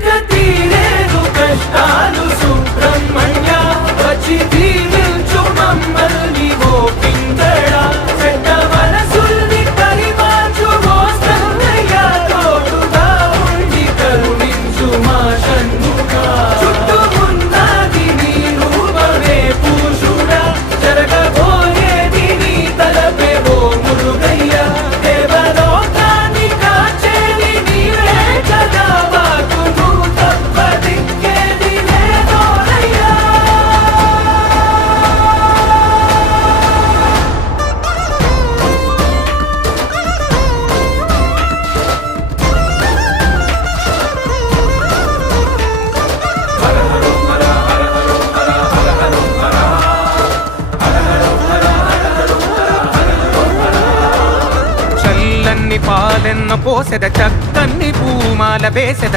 ఇక తీరేను కష్టాలు సుబ్రహ్మణ్య వచ్చి దీవించు మమ్మల్ని ఓ పింగళ చెడ్డ మనసుల్ని పరిమార్చు ఓ సంగయ్య తోడుగా ఉండి కరుణించు మా షణ్ముఖ చుట్టుమున్నది నీ రూపమే పూషుడా జరగబోయేది నీ తలపే ఓ మురుగయ్య దేవలోకాన్ని కాచేది నీవే కదా మాకు నువ్వు తప్పదిక్కేది లేదోనయ్యా. చల్లన్ని పాలెన్న పోసెద చక్కన్ని పూమాల వేసెద